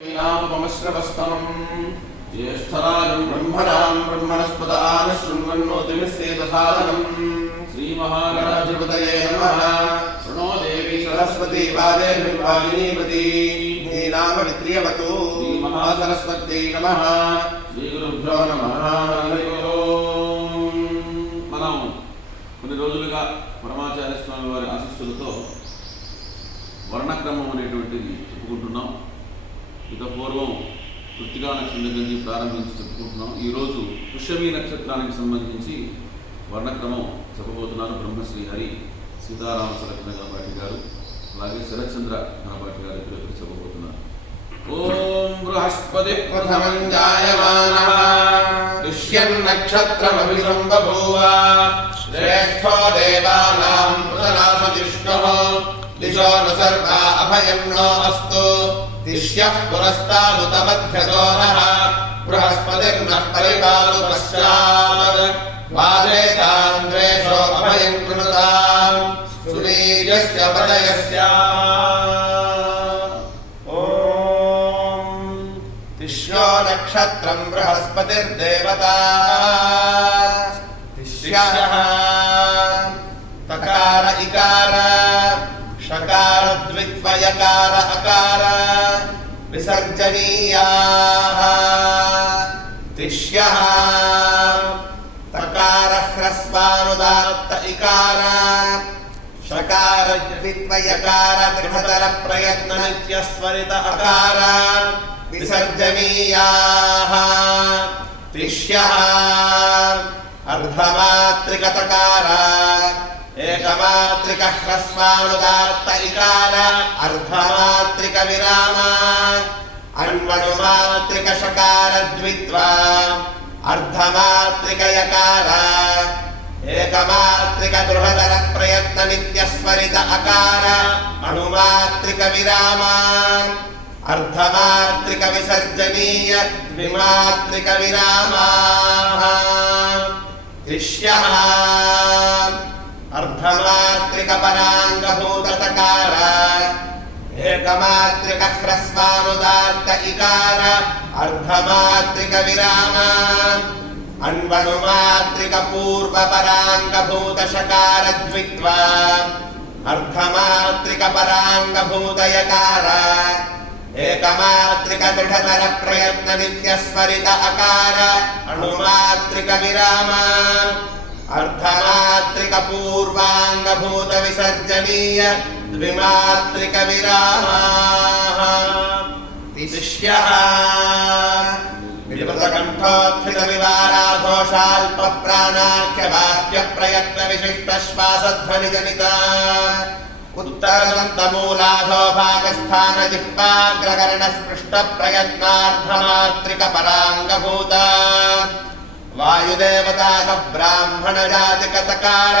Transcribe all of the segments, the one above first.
नामपमश्रवस्तमम् ज्येष्ठराजं ब्रह्मणां ब्रह्मणस्पदान शृण्वन्नोतिमिस्सेदसादनम् श्रीमहागणाधिपतये नमः। शृणो देवी सरस्वती पादेर्वालिनीपति नामवित्रियवतु श्रीमहासरस्वत्यै नमः। श्रीगुरुभ्यो नमः। మనం కొన్ని రోజులుగా పరమాచార్య స్వామి వారి ఆశీస్సులతో వర్ణక్రమం అనేటువంటిది చెప్పుకుంటున్నాం. ఇక పూర్వం కృత్తికా నక్షత్రం దగ్గర నుంచి ప్రారంభించి చెప్పుకుంటున్నాం. ఈరోజు పుష్యమీ నక్షత్రానికి సంబంధించి వర్ణక్రమం చెప్పబోతున్నారు బ్రహ్మశ్రీ హరి సీతారామ సలక్షణ గణపాటి గారు, అలాగే శరత్చంద్ర గణపాటి గారు ఇద్దరు చెప్పబోతున్నారు. ఓం బృహస్పతి ప్రథమం జాయమానః పుష్యన్నక్షత్రమభిసంబభూవ శ్రేష్ఠో దేవానాం ప్రతనాసజిష్ణుః దిశో న సర్వా అభయం నో అస్తు తిష్యః పురస్తాదుతమధ్యతో నః బృహస్పతిర్నః పరిపాలు పశ్చాత్ వాదేతాంద్వేషో అభయం కృతాం సువీర్యస్య పదయస్య. ఓం తిష్యో నక్షత్రం బృహస్పతిర్దేవతా తిష్యః తకార ఇకార షకార ద్విత్వయకార అకార విసర్జనీయాః. తిష్యః తకార హ్రస్వానుదాత్త ఇకార షకార ద్విత్వయకార దృఢతర ప్రయత్న నిత్యస్వరిత అకార విసర్జనీయాః. తిష్యః అర్ధమాత్రిక తకార ఏకమాత్రిక హ్రస్వానుదాత్త ఇకార అర్ధమాత్రిక విరామ అన్వనుమాత్రిక షకార ద్విత్వా అర్ధమాత్రిక యకార ఏకమాత్రిక దృఢతర ప్రయత్న నిత్యస్వరిత అకార అణుమాత్రిక విరామ అర్ధమాత్రిక విసర్జనీయ ద్విమాత్రిక విరామాః. తిష్యః అర్ధమాత్రిక పరాంగభూత తకార ఏకమాత్రిక హ్రస్వానుదాత్త ఇకార అర్ధమాత్రిక విరామ అన్వనుమాత్రిక పూర్వ పరాంగభూత షకార ద్విత్వా అర్ధమాత్రిక పరాంగభూత యకార ఏకమాత్రిక దృఢతర ప్రయత్న నిత్యస్వరిత అకార అణుమాత్రిక విరామ అర్ధమాత్రిక పూర్వాంగభూత విసర్జనీయ ద్విమాత్రిక విరామాః. తిష్యః వివృతకంఠోత్థిత వివారాఘోషాల్ప ప్రాణాఖ్య బాహ్య ప్రయత్న విశిష్ట శ్వాసధ్వని జనిత ఉత్తరదంతమూలాధో భాగస్థాన జిహ్వాగ్రకరణ స్పృష్ట ప్రయత్నార్ధమాత్రిక పరాంగభూత వాయుదేవతాక బ్రాహ్మణ జాతిక తకార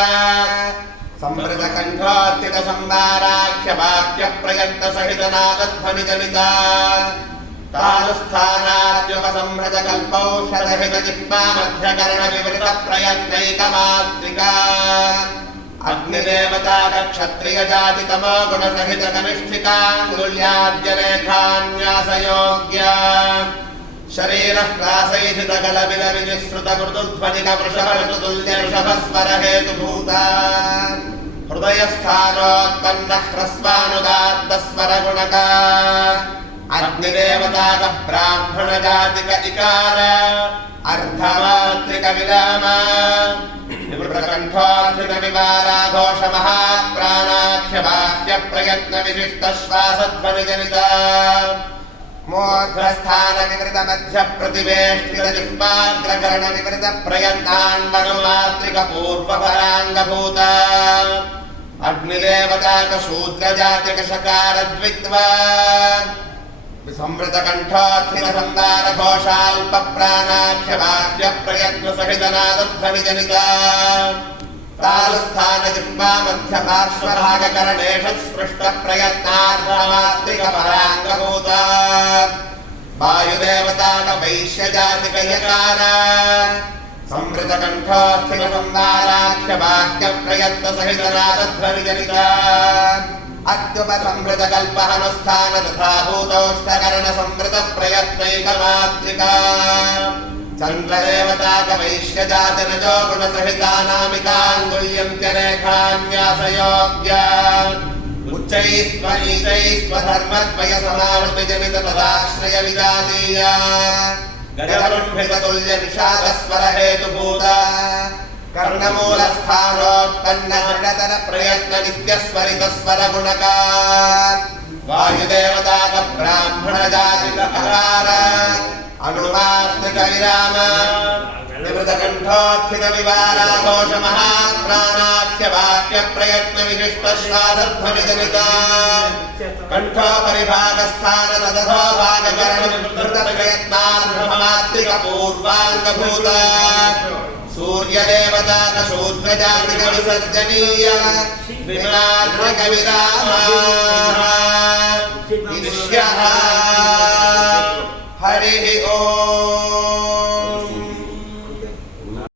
సంవృత కంఠోత్థిత సంవారాఖ్య వాక్య ప్రయత్న సహిత నాదధ్వని జనిత తానుస్థానాద్యుపసంహృత కల్పౌషధహిత జిహ్వా మధ్యకరణ వివృత ప్రయత్నైకమాత్రిక అగ్నిదేవతాక క్షత్రియ జాతి తమో గుణ సహిత కనిష్ఠికాంగుల్యాద్య రేఖాన్యాసయోగ్య శరీర హ్రాసైధిత గలబిల వినిసృత మృదుధ్వనిక వృషభతుల్య ఋషభస్వర హేతుభూత హృదయస్థానోత్పన్న హ్రస్వానుదాత్త స్వర గుణక అగ్నిదేవతాక బ్రాహ్మణ జాతిక ఇకార అర్ధమాత్రిక విరామ నివృతకంఠోత్థిత వివారాఘోష మహాప్రాణాఖ్య బాహ్య ప్రయత్న విశిష్ట శ్వాసధ్వని జనిత మూర్ధ్వస్థాన వివృత మధ్య ప్రతివేష్టిత జిహ్వాగ్రకరణ వివృత ప్రయత్నాన్వనుమాత్రిక పూర్వ పరాంగభూత అగ్నిదేవతాక శూద్రజాతిక షకార ద్విత్వా సంవృత కంఠోత్థిత సంవార ఘోషాల్ప ప్రాణాఖ్య బాహ్య ప్రయత్న సహిత నాదధ్వని జనిత తాళస్థాన జిహ్వా మధ్య పార్శ్వభాగకరణేష స్పృష్ట ప్రయత్నార్ధమాత్రిక పరాంగభూత వాయుదేవతాక వైశ్య జాతిక యకార సంవృత కంఠోత్థిత సంవారాఖ్య వాక్య ప్రయత్న సహిత నాదధ్వని జనిత अत्युपसंहृतकल्पहनुस्थान तथा भूतोष्टकरण संवृत प्रयत्नैकमात्रिका चन्द्रदेवताकवैश्यजातिरजो गुणसहितानामिकाङ्गुल्यन्त्यरेखान्यासयोग्या उच्चैस्त्वनीचैस्त्वधर्मद्वयसमावृतजनितपदाश्रयविजातीया गजबुम्भिततुल्यनिषादस्वरहेतुभूता कर्णमूलस्थानोत्पन्नदृढतरप्रयत्ननित्यस्वरितस्वरगुणका वायुदेवताकब्राह्मणजातिककार अनुमात्रिकविराम निवृतकण्ठोत्थितविवाराघोषमहात्राणाख्यवाक्यप्रयत्नविशिष्टश्वासध्वनिजनिता कण्ठोपरिभागस्थान तदधो भागकरणप्रयत्नार्थमात्रिकपूर्वाङ्गभूता सूर्यदेवताकशूद्रजातिकविसर्जनीय विमात्रिकविरामः हरिः ओम्।